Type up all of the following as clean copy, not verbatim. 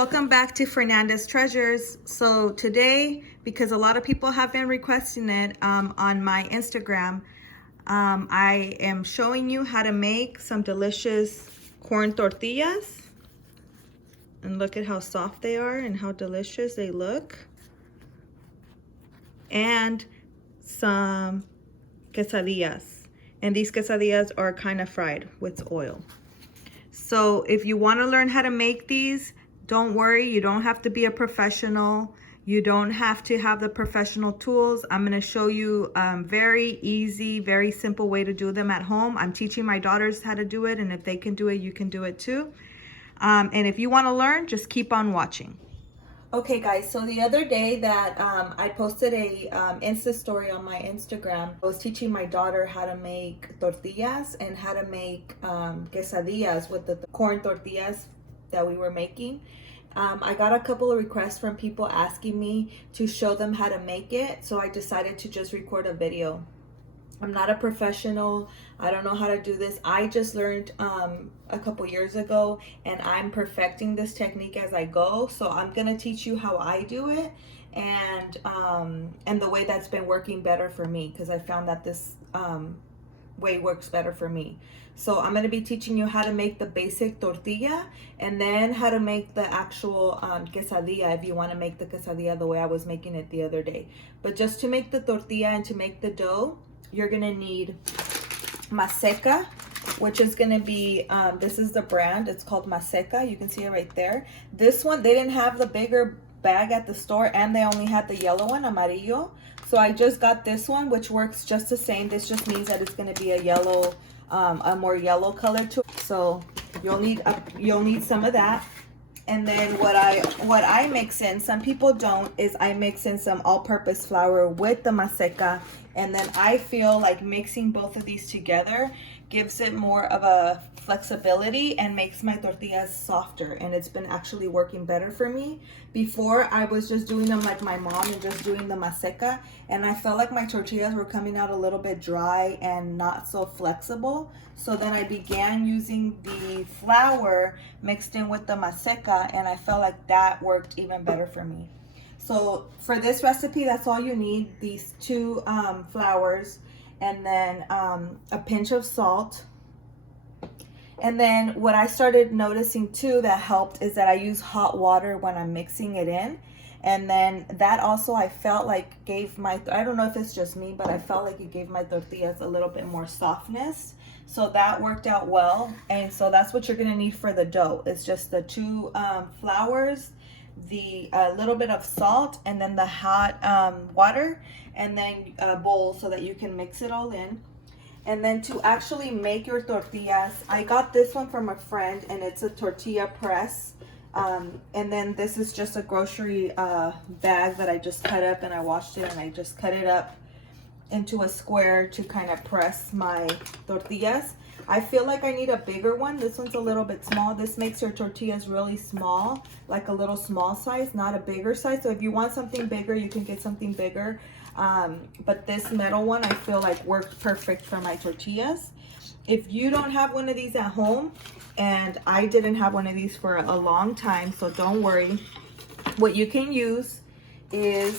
welcome back to Fernanda's Treasures. So today, because a lot of people have been requesting it on my Instagram, I am showing you how to make some delicious corn tortillas. And look at how soft they are and how delicious they look. And some quesadillas. And these quesadillas are kind of fried with oil. So if you want to learn how to make these, don't worry, you don't have to be a professional. You don't have to have the professional tools. I'm going to show you very easy, very simple way to do them at home. I'm teaching my daughters how to do it, and if they can do it, you can do it too. And if you want to learn, just keep on watching. Okay guys, so the other day that I posted a Insta story on my Instagram, I was teaching my daughter how to make tortillas and how to make quesadillas with the corn tortillas that we were making. I got a couple of requests from people asking me to show them how to make it, so I decided to just record a video. I'm not a professional. I don't know how to do this. I just learned a couple years ago, and I'm perfecting this technique as I go. So I'm gonna teach you how I do it, and the way that's been working better for me, because I found that this way works better for me. So I'm gonna be teaching you how to make the basic tortilla, and then how to make the actual quesadilla if you want to make the quesadilla the way I was making it the other day. But just to make the tortilla and to make the dough, you're gonna need Maseca, which is gonna be, this is the brand, it's called Maseca. You can see it right there. This one, they didn't have the bigger bag at the store, and they only had the yellow one, amarillo. So I just got this one, which works just the same. This just means that it's gonna be a yellow, a more yellow color to it. So you'll need some of that. And then what I mix in, some people don't, is I mix in some all-purpose flour with the Maseca. And then I feel like mixing both of these together gives it more of a flexibility and makes my tortillas softer. And it's been actually working better for me. Before, I was just doing them like my mom and just doing the Maseca. And I felt like my tortillas were coming out a little bit dry and not so flexible. So then I began using the flour mixed in with the Maseca, and I felt like that worked even better for me. So for this recipe, that's all you need, these two flours, and then a pinch of salt. And then what I started noticing too that helped is that I use hot water when I'm mixing it in. And then that also, I felt like gave my, I don't know if it's just me, but I felt like it gave my tortillas a little bit more softness. So that worked out well. And so that's what you're gonna need for the dough. It's just the two flours, the little bit of salt, and then the hot water, and then a bowl so that you can mix it all in. And then to actually make your tortillas, I got this one from a friend, and it's a tortilla press. And then this is just a grocery bag that I just cut up, and I washed it, and I just cut it up into a square to kind of press my tortillas. I feel like I need a bigger one. This one's a little bit small. This makes your tortillas really small, like a little small size, not a bigger size. So if you want something bigger, you can get something bigger. But this metal one, I feel like worked perfect for my tortillas. If you don't have one of these at home, and I didn't have one of these for a long time, so don't worry. What you can use is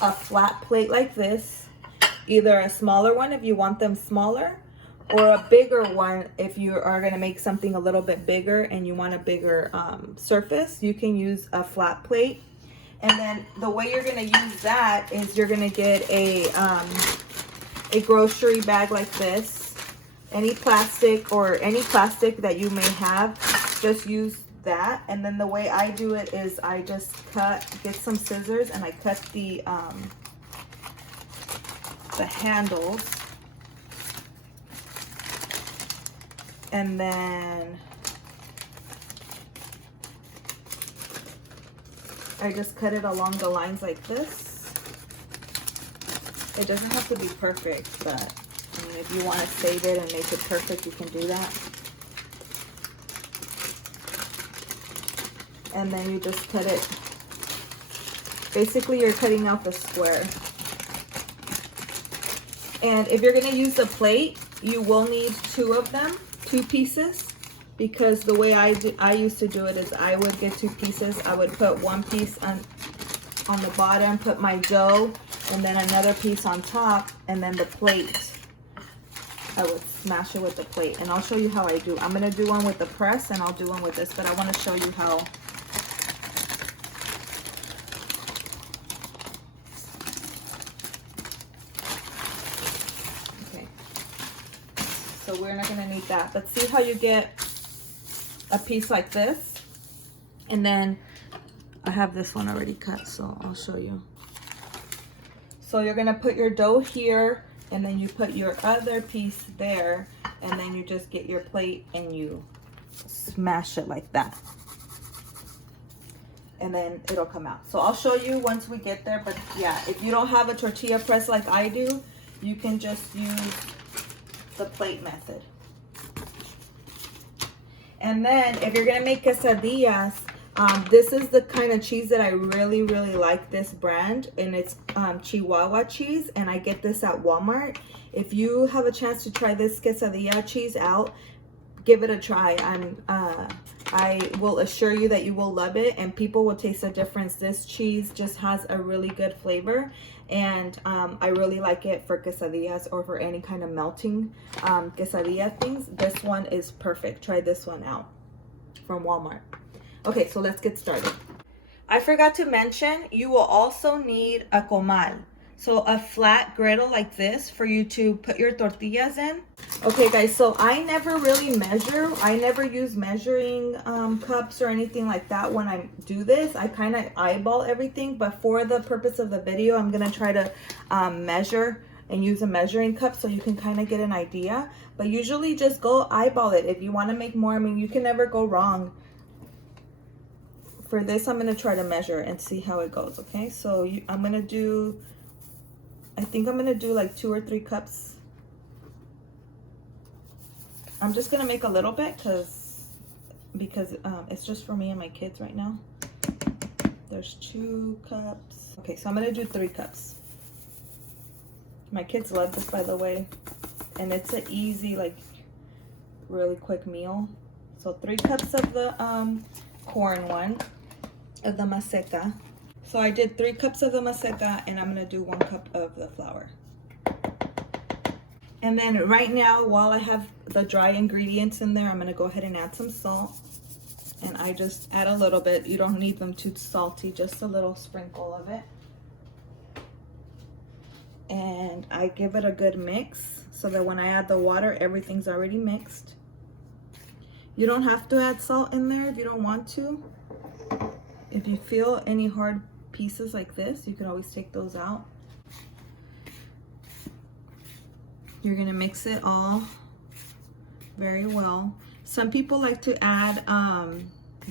a flat plate like this, either a smaller one if you want them smaller, or a bigger one if you are going to make something a little bit bigger and you want a bigger surface. You can use a flat plate. And then the way you're going to use that is you're going to get a grocery bag like this. Any plastic that you may have, just use that. And then the way I do it is I just get some scissors, and I cut the handles, and then I just cut it along the lines like this. It doesn't have to be perfect, but I mean, if you want to save it and make it perfect, you can do that. And then you just cut it. Basically, you're cutting out the square. And if you're going to use the plate, you will need two of them, two pieces. because the way I used to do it is I would get 2 pieces. I would put 1 piece on the bottom, put my dough, and then another piece on top, and then the plate. I would smash it with the plate, and I'll show you how I do. I'm gonna do one with the press, and I'll do one with this, but I want to show you how. Okay, so we're not gonna need that, but see how you get a piece like this, and then I have this one already cut, so I'll show you. So you're gonna put your dough here, and then you put your other piece there, and then you just get your plate and you smash it like that. And then it'll come out. So I'll show you once we get there, but yeah, if you don't have a tortilla press like I do, you can just use the plate method. And then if you're gonna make quesadillas, this is the kind of cheese that I really like, this brand, and it's Chihuahua cheese, and I get this at Walmart. If you have a chance to try this quesadilla cheese out, give it a try. I will assure you that you will love it, and people will taste the difference. This cheese just has a really good flavor, and I really like it for quesadillas or for any kind of melting quesadilla things. This one is perfect. Try this one out from Walmart. Okay, so let's get started. I forgot to mention, you will also need a comal. So a flat griddle like this for you to put your tortillas in. Okay guys, so I never really measure. I never use measuring cups or anything like that when I do this. I kind of eyeball everything, but for the purpose of the video, I'm gonna try to measure and use a measuring cup so you can kind of get an idea. But usually just go eyeball it. If you want to make more, I mean, you can never go wrong. For this, I'm going to try to measure and see how it goes, okay? So I'm going to do, I think I'm going to do like 2 or 3 cups. I'm just going to make a little bit because it's just for me and my kids right now. There's 2 cups. Okay, so I'm going to do 3 cups. My kids love this, by the way. And it's an easy, like, really quick meal. So 3 cups of the corn one. Of the Maseca. So I did 3 cups of the Maseca, and I'm gonna do 1 cup of the flour. And then right now, while I have the dry ingredients in there, I'm gonna go ahead and add some salt. And I just add a little bit. You don't need them too salty, just a little sprinkle of it. And I give it a good mix so that when I add the water, everything's already mixed. You don't have to add salt in there if you don't want to. If you feel any hard pieces like this, you can always take those out. You're gonna mix it all very well. Some people like to add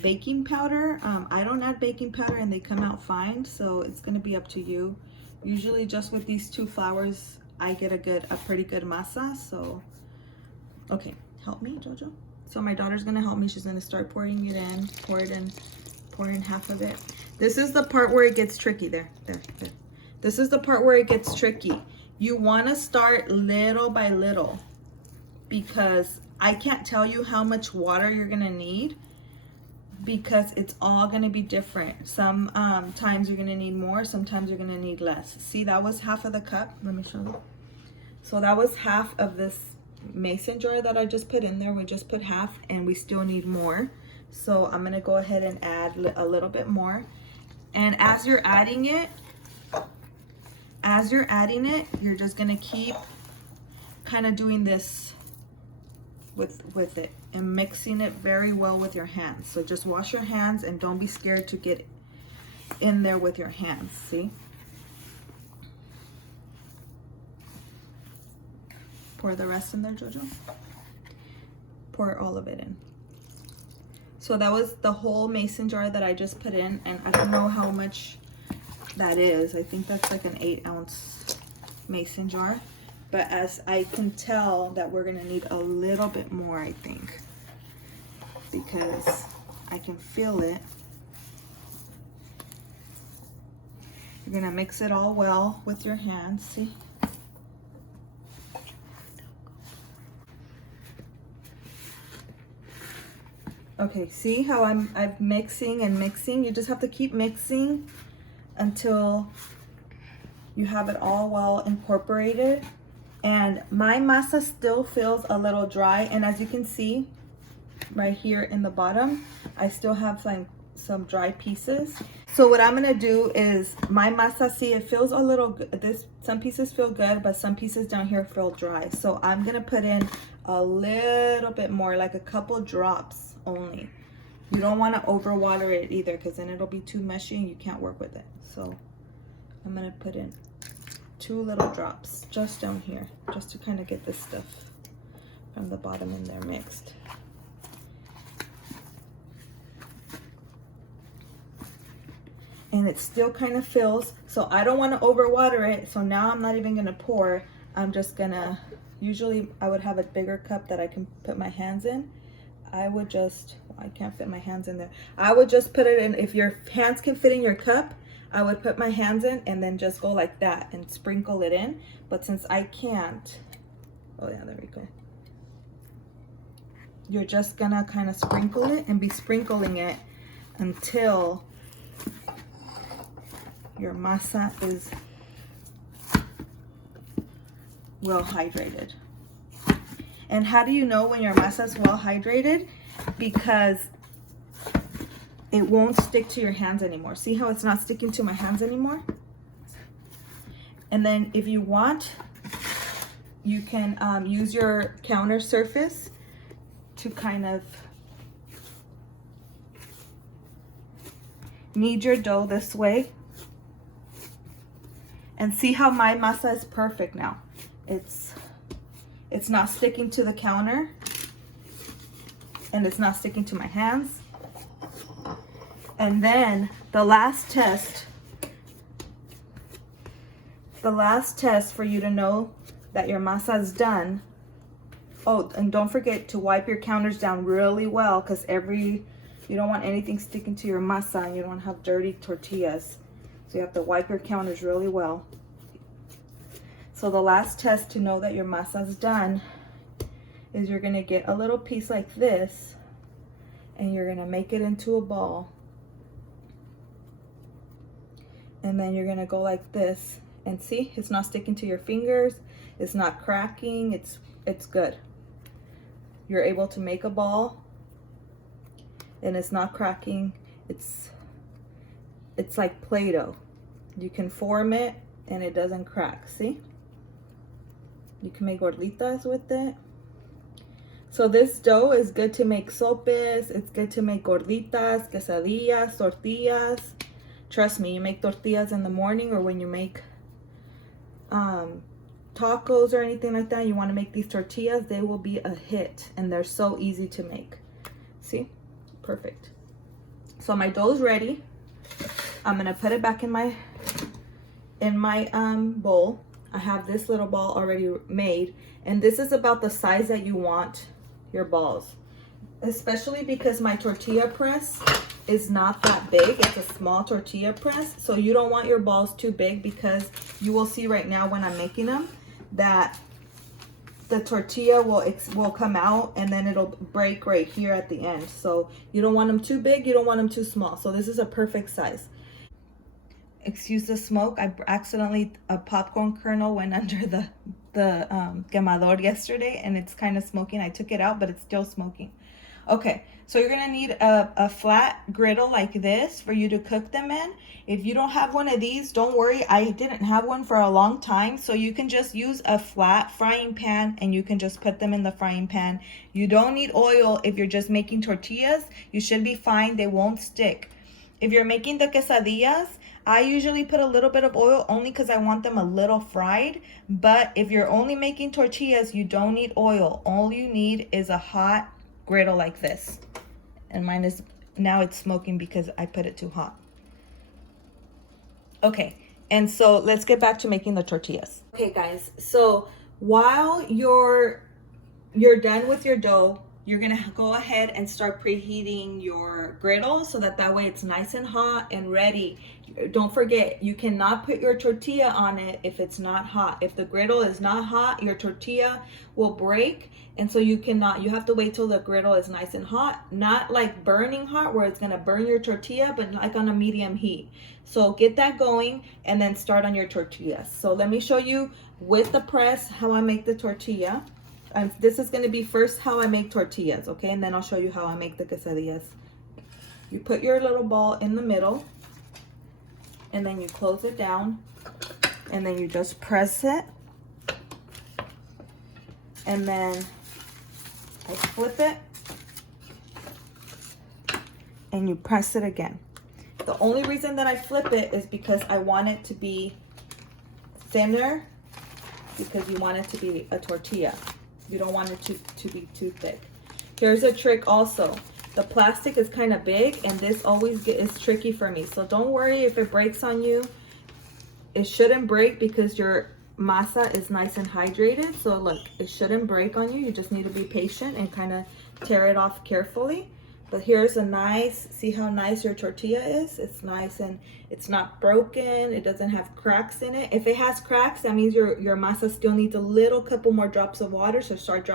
baking powder. I don't add baking powder and they come out fine, so it's gonna be up to you. Usually just with these 2 flours, I get a pretty good masa, so. Okay, help me, Jojo. So my daughter's gonna help me. She's gonna start pouring it in, pour in half of it. This is the part where it gets tricky. There. This is the part where it gets tricky. You wanna start little by little because I can't tell you how much water you're gonna need because it's all gonna be different. Some times you're gonna need more, sometimes you're gonna need less. See, that was half of the cup. Let me show you. So that was half of this mason jar that I just put in there. We just put half and we still need more. So I'm gonna go ahead and add a little bit more. And as you're adding it, you're just gonna keep kind of doing this with it and mixing it very well with your hands. So just wash your hands and don't be scared to get in there with your hands, see? Pour the rest in there, Jojo. Pour all of it in. So that was the whole mason jar that I just put in, and I don't know how much that is. I think that's like an 8-ounce mason jar. But as I can tell that we're gonna need a little bit more, I think, because I can feel it. You're gonna mix it all well with your hands, see? Okay, see how I'm mixing and mixing? You just have to keep mixing until you have it all well incorporated. And my masa still feels a little dry, and as you can see right here in the bottom, I still have like some dry pieces. So what I'm gonna do is my masa, see, it feels a little good. Some pieces feel good, but some pieces down here feel dry. So I'm gonna put in a little bit more, like a couple drops only. You don't want to overwater it either, because then it'll be too mushy and you can't work with it. So I'm gonna put in 2 little drops just down here, just to kind of get this stuff from the bottom in there mixed. And it still kind of fills, so I don't want to overwater it. So now I'm not even gonna pour. I'm just gonna, usually I would have a bigger cup that I can put my hands in. I would just, I can't fit my hands in there. I would just put it in, if your hands can fit in your cup, I would put my hands in and then just go like that and sprinkle it in. But since I can't, oh yeah, there we go. You're just gonna kind of sprinkle it and be sprinkling it until your masa is well hydrated. And how do you know when your masa is well hydrated? Because it won't stick to your hands anymore. See how it's not sticking to my hands anymore? And then if you want, you can use your counter surface to kind of knead your dough this way. And see how my masa is perfect now. It's not sticking to the counter, and it's not sticking to my hands. And then the last test for you to know that your masa is done. Oh, and don't forget to wipe your counters down really well, because you don't want anything sticking to your masa, and you don't want to have dirty tortillas. So you have to wipe your counters really well. So the last test to know that your masa is done is you're gonna get a little piece like this, and you're gonna make it into a ball. And then you're gonna go like this, and see, it's not sticking to your fingers, it's not cracking, it's good. You're able to make a ball, and it's not cracking. It's like Play-Doh. You can form it and it doesn't crack, see? You can make gorditas with it. So this dough is good to make sopes, it's good to make gorditas, quesadillas, tortillas. Trust me, you make tortillas in the morning, or when you make tacos or anything like that, you want to make these tortillas, they will be a hit, and they're so easy to make. See? Perfect. So my dough is ready. I'm gonna put it back in my bowl. I have this little ball already made, and this is about the size that you want your balls, especially because my tortilla press is not that big. It's a small tortilla press, so you don't want your balls too big, because you will see right now when I'm making them that the tortilla will come out, and then it'll break right here at the end. So you don't want them too big, you don't want them too small. So this is a perfect size. Excuse the smoke. I accidentally, a popcorn kernel went under the quemador yesterday, and it's kind of smoking. I took it out, but it's still smoking. Okay, so you're gonna need a flat griddle like this for you to cook them in. If you don't have one of these, don't worry. I didn't have one for a long time, so you can just use a flat frying pan, and you can just put them in the frying pan. You don't need oil if you're just making tortillas. You should be fine. They won't stick. If you're making the quesadillas, I usually put a little bit of oil only because I want them a little fried. But if you're only making tortillas, you don't need oil. All you need is a hot griddle like this. And mine is, now it's smoking because I put it too hot. Okay, and so let's get back to making the tortillas. Okay guys, so while you're done with your dough, you're gonna go ahead and start preheating your griddle so that way it's nice and hot and ready. Don't forget, you cannot put your tortilla on it if it's not hot. If the griddle is not hot, your tortilla will break, and so you have to wait till the griddle is nice and hot, not like burning hot where it's gonna burn your tortilla, but like on a medium heat. So get that going and then start on your tortillas. So let me show you with the press how I make the tortilla. And this is going to be first how I make tortillas, okay? And then I'll show you how I make the quesadillas. You put your little ball in the middle, and then you close it down, and then you just press it. And then I flip it, and you press it again. The only reason that I flip it is because I want it to be thinner, because you want it to be a tortilla. You don't want it to be too thick. Here's a trick also. The plastic is kind of big, and this always is tricky for me. So don't worry if it breaks on you. It shouldn't break because your masa is nice and hydrated. So look, it shouldn't break on you. You just need to be patient and kind of tear it off carefully. But here's a nice, see how nice your tortilla is? It's nice and it's not broken. It doesn't have cracks in it. If it has cracks, that means your masa still needs a little couple more drops of water. So start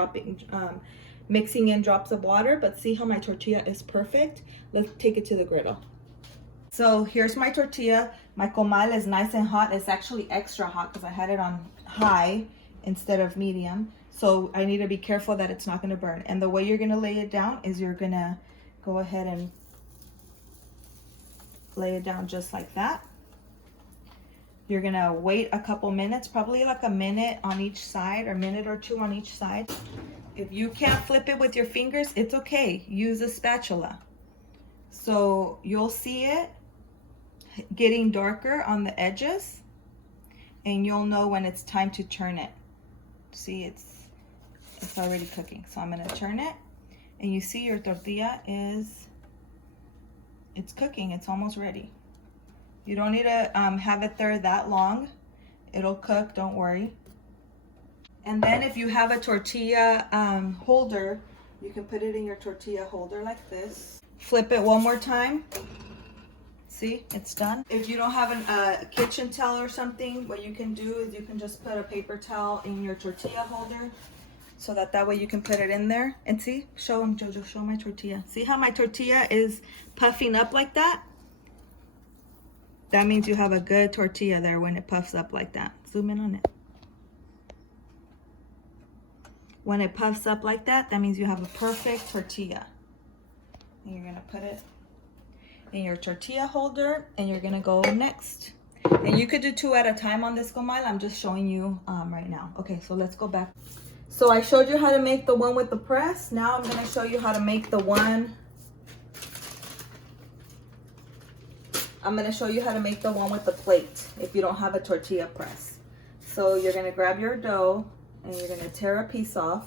mixing in drops of water. But see how my tortilla is perfect? Let's take it to the griddle. So here's my tortilla. My comal is nice and hot. It's actually extra hot because I had it on high instead of medium. So I need to be careful that it's not going to burn. And the way you're going to lay it down is you're going to go ahead and lay it down just like that. You're gonna wait a couple minutes, probably like a minute on each side or a minute or two on each side. If you can't flip it with your fingers, it's okay. Use a spatula. So you'll see it getting darker on the edges, and you'll know when it's time to turn it. See, it's already cooking. So I'm gonna turn it. And you see your tortilla it's cooking. It's almost ready. You don't need to have it there that long. It'll cook, don't worry. And then if you have a tortilla holder, you can put it in your tortilla holder like this. Flip it one more time. See, it's done. If you don't have a kitchen towel or something, what you can do is you can just put a paper towel in your tortilla holder, so that way you can put it in there. And see, show them, Jojo, show my tortilla. See how my tortilla is puffing up like that? That means you have a good tortilla there when it puffs up like that. Zoom in on it. When it puffs up like that, that means you have a perfect tortilla. And you're gonna put it in your tortilla holder, and you're gonna go next. And you could do 2 at a time on this comal. I'm just showing you right now. Okay, so let's go back. So I showed you how to make the one with the press. Now I'm going to show you how to make the one. I'm going to show you how to make the one with the plate if you don't have a tortilla press. So you're going to grab your dough and you're going to tear a piece off.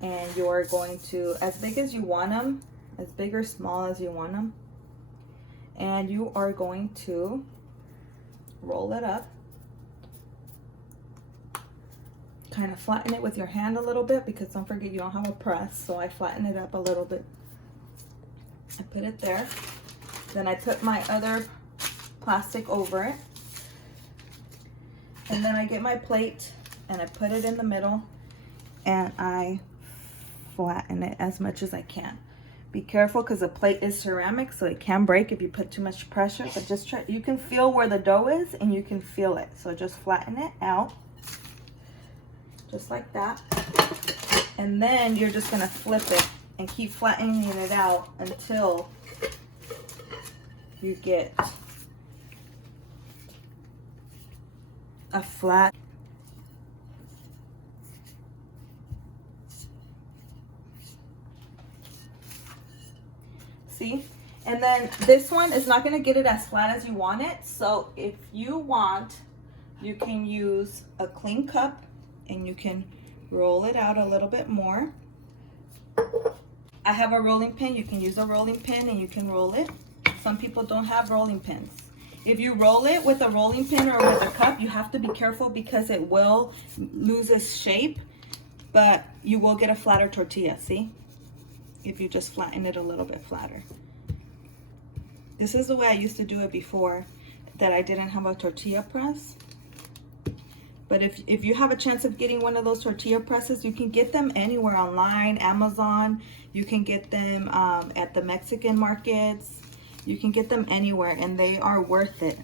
And you're going to, as big as you want them, as big or small as you want them. And you are going to roll it up. Kind of flatten it with your hand a little bit, because don't forget you don't have a press, so I flatten it up a little bit. I put it there. Then I put my other plastic over it, and then I get my plate and I put it in the middle and I flatten it as much as I can. Be careful because the plate is ceramic, so it can break if you put too much pressure, but just try. You can feel where the dough is and you can feel it, so just flatten it out. Just like that. And then you're just gonna flip it and keep flattening it out until you get a flat. See? And then this one is not gonna get it as flat as you want it. So if you want, you can use a clean cup and you can roll it out a little bit more. I have a rolling pin. You can use a rolling pin and you can roll it. Some people don't have rolling pins. If you roll it with a rolling pin or with a cup, you have to be careful because it will lose its shape. but you will get a flatter tortilla, see? If you just flatten it a little bit flatter. This is the way I used to do it before that I didn't have a tortilla press. But if you have a chance of getting one of those tortilla presses, you can get them anywhere online, Amazon. You can get them at the Mexican markets. You can get them anywhere, and they are worth it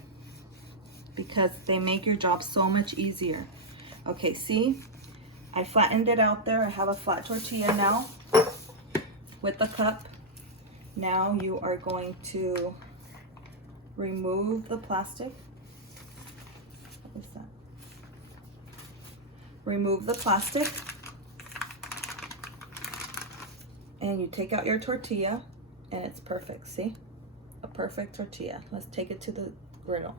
because they make your job so much easier. Okay, see? I flattened it out there. I have a flat tortilla now with the cup. Now you are going to remove the plastic. What is that? Remove the plastic. And you take out your tortilla, and it's perfect, see? A perfect tortilla. Let's take it to the griddle.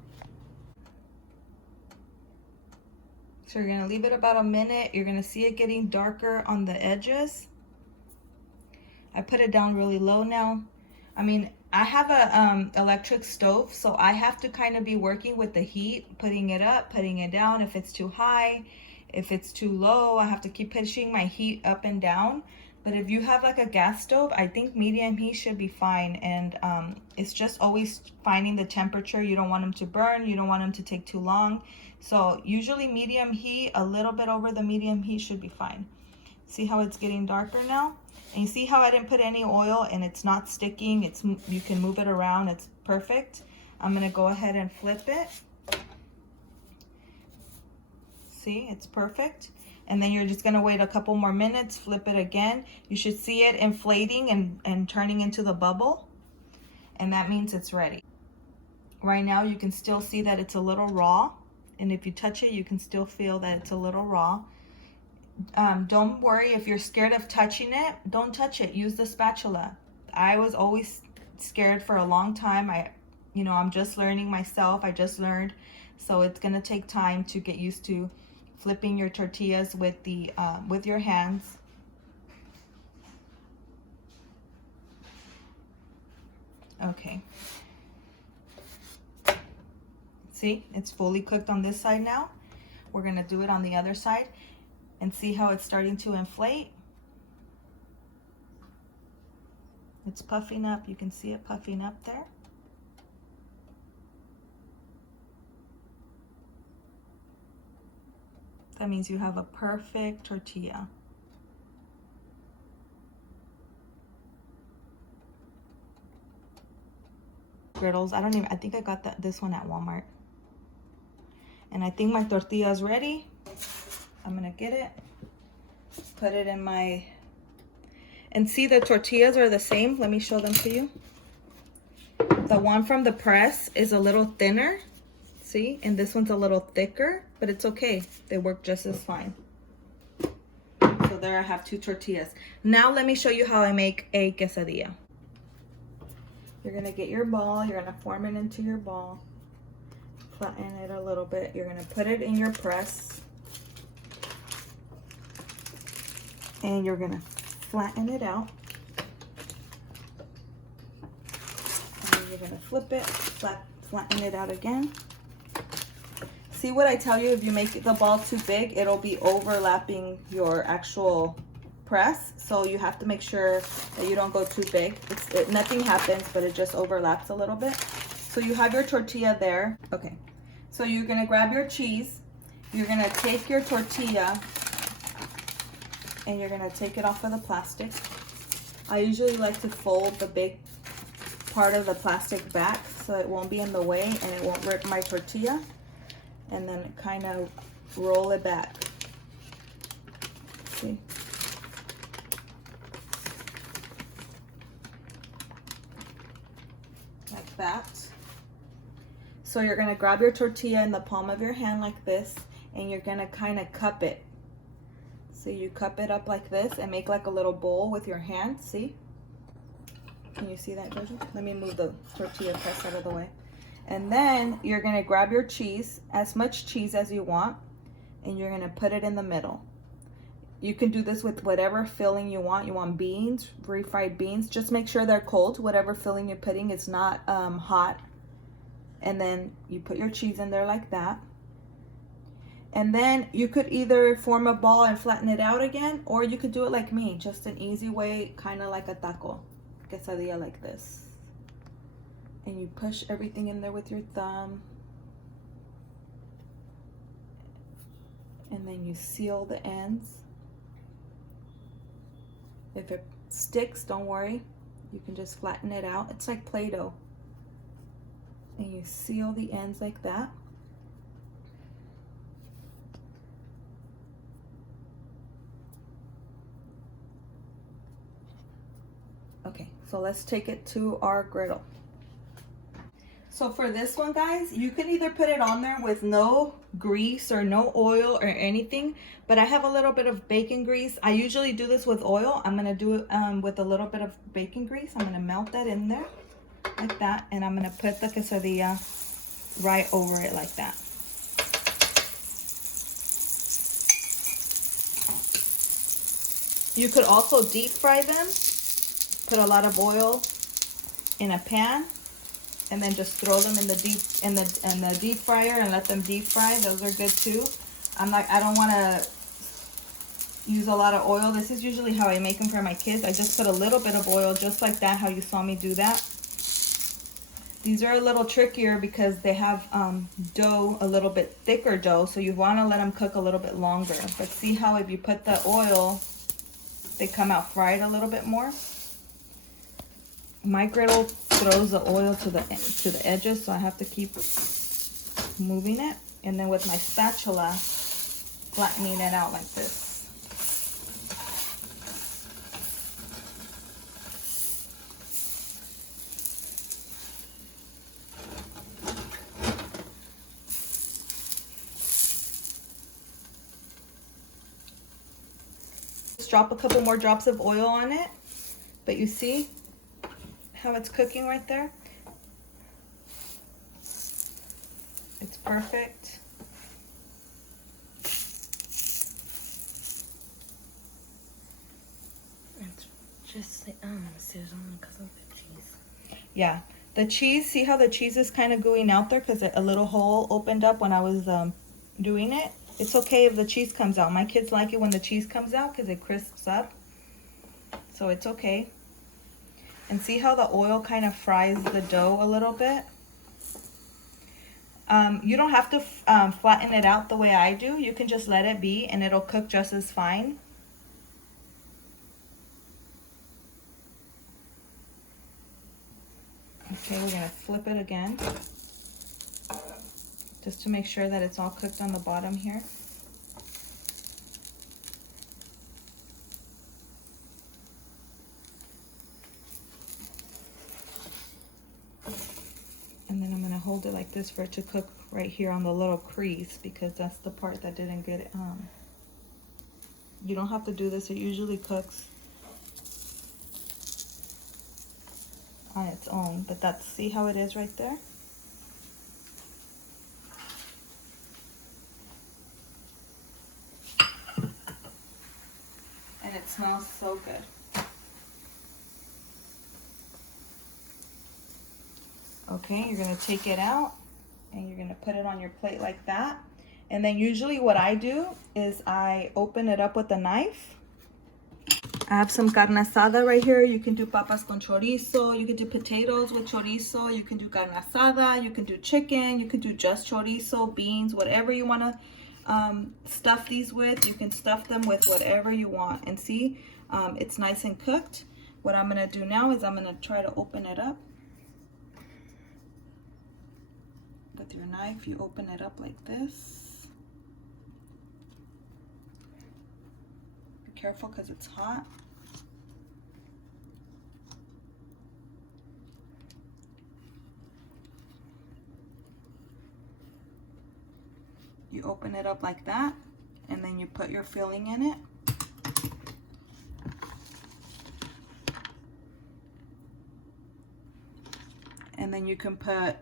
So you're gonna leave it about a minute. You're gonna see it getting darker on the edges. I put it down really low now. I mean, I have a electric stove, so I have to kind of be working with the heat, putting it up, putting it down. If it's too high, if it's too low, I have to keep pushing my heat up and down. But if you have like a gas stove, I think medium heat should be fine. And it's just always finding the temperature. You don't want them to burn. You don't want them to take too long. So usually medium heat, a little bit over the medium heat should be fine. See how it's getting darker now? And you see how I didn't put any oil and it's not sticking. You can move it around. It's perfect. I'm gonna go ahead and flip it. See, it's perfect. And then you're just gonna wait a couple more minutes, flip it again. You should see it inflating and turning into the bubble. And that means it's ready. Right now you can still see that it's a little raw. And if you touch it, you can still feel that it's a little raw. Don't worry if you're scared of touching it, don't touch it, use the spatula. I was always scared for a long time. I'm just learning myself, I just learned. So it's gonna take time to get used to flipping your tortillas with your hands. Okay. See, it's fully cooked on this side now. We're gonna do it on the other side and see how it's starting to inflate. It's puffing up, you can see it puffing up there. That means you have a perfect tortilla. Griddles, I think I got this one at Walmart. And I think my tortilla is ready. I'm gonna get it, put it in my, and see the tortillas are the same. Let me show them to you. The one from the press is a little thinner, see? And this one's a little thicker, but it's okay. They work just as fine. So there I have two tortillas. Now let me show you how I make a quesadilla. You're gonna get your ball, you're gonna form it into your ball, flatten it a little bit. You're gonna put it in your press, and you're gonna flatten it out. And then you're gonna flip it, flatten it out again. See what I tell you, if you make the ball too big, it'll be overlapping your actual press. So you have to make sure that you don't go too big. Nothing happens, but it just overlaps a little bit. So you have your tortilla there. Okay, so you're gonna grab your cheese. You're gonna take your tortilla and you're gonna take it off of the plastic. I usually like to fold the big part of the plastic back so it won't be in the way and it won't rip my tortilla. And then kind of roll it back. See? Like that. So you're gonna grab your tortilla in the palm of your hand like this, and you're gonna kind of cup it. So you cup it up like this and make like a little bowl with your hand, see? Can you see that, Jojo? Let me move the tortilla press out of the way. And then you're gonna grab your cheese, as much cheese as you want, and you're gonna put it in the middle. You can do this with whatever filling you want. You want beans, refried beans. Just make sure they're cold. Whatever filling you're putting is not hot. And then you put your cheese in there like that. And then you could either form a ball and flatten it out again, or you could do it like me, just an easy way, kind of like a taco quesadilla, like this. And you push everything in there with your thumb. And then you seal the ends. If it sticks, don't worry. You can just flatten it out. It's like Play-Doh. And you seal the ends like that. Okay, so let's take it to our griddle. So for this one, guys, you can either put it on there with no grease or no oil or anything, but I have a little bit of bacon grease. I usually do this with oil. I'm gonna do it with a little bit of bacon grease. I'm gonna melt that in there like that, and I'm gonna put the quesadilla right over it like that. You could also deep fry them. Put a lot of oil in a pan, and then just throw them in the deep fryer and let them deep fry. Those are good too. I don't want to use a lot of oil. This is usually how I make them for my kids. I just put a little bit of oil, just like that, how you saw me do that. These are a little trickier because they have dough, a little bit thicker dough, so you want to let them cook a little bit longer. But see how if you put the oil, they come out fried a little bit more. My griddle throws the oil to the edges, so I have to keep moving it. And then with my spatula, flattening it out like this. Just drop a couple more drops of oil on it, but you see how it's cooking right there? It's perfect. It's just the it's only because of the cheese. Yeah, the cheese, see how the cheese is kind of gooing out there because a little hole opened up when I was doing it? It's okay if the cheese comes out. My kids like it when the cheese comes out because it crisps up. So it's okay. And see how the oil kind of fries the dough a little bit? You don't have to flatten it out the way I do. You can just let it be and it'll cook just as fine. Okay, we're gonna flip it again, just to make sure that it's all cooked on the bottom here. And then I'm gonna hold it like this for it to cook right here on the little crease, because that's the part that didn't get it. You don't have to do this, it usually cooks on its own, but that's, see how it is right there? And it smells so good. Okay, you're gonna take it out and you're gonna put it on your plate like that. And then usually what I do is I open it up with a knife. I have some carne asada right here. You can do papas con chorizo. You can do potatoes with chorizo. You can do carne asada. You can do chicken. You can do just chorizo, beans, whatever you want to stuff these with. You can stuff them with whatever you want. And see, it's nice and cooked. What I'm going to do now is I'm going to try to open it up. With your knife, you open it up like this. Be careful because it's hot. You open it up like that, and then you put your filling in it. And then you can put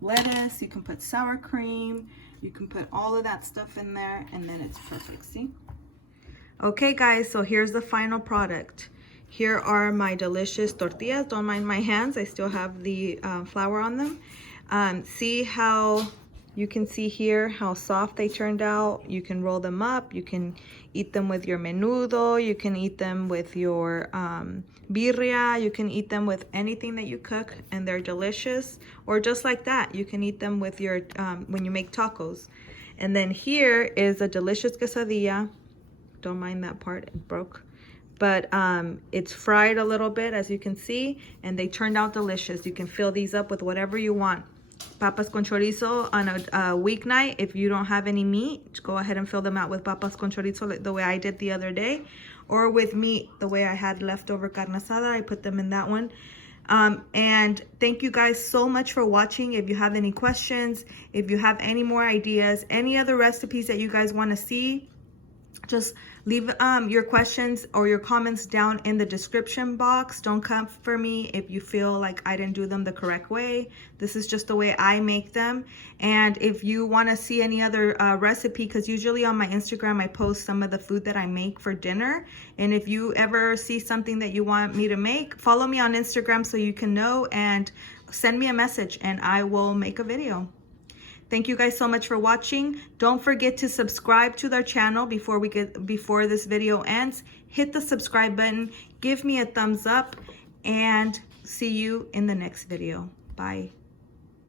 lettuce, you can put sour cream, you can put all of that stuff in there, and then it's perfect, see? Okay guys, so here's the final product. Here are my delicious tortillas. Don't mind my hands, I still have the flour on them. See how You can see here how soft they turned out. You can roll them up. You can eat them with your menudo. You can eat them with your birria. You can eat them with anything that you cook, and they're delicious. Or just like that, you can eat them with your when you make tacos. And then here is a delicious quesadilla. Don't mind that part, it broke. But it's fried a little bit, as you can see, and they turned out delicious. You can fill these up with whatever you want. Papas con chorizo on a weeknight. If you don't have any meat, go ahead and fill them out with papas con chorizo the way I did the other day, or with meat the way I had leftover carne asada. I put them in that one. And thank you guys so much for watching. If you have any questions, if you have any more ideas, any other recipes that you guys want to see, just leave your questions or your comments down in the description box. Don't come for me if you feel like I didn't do them the correct way. This is just the way I make them. And if you want to see any other recipe, because usually on my Instagram I post some of the food that I make for dinner. And if you ever see something that you want me to make, follow me on Instagram so you can know, and send me a message and I will make a video. Thank you guys so much for watching. Don't forget to subscribe to our channel before this video ends. Hit the subscribe button, give me a thumbs up, and see you in the next video. Bye.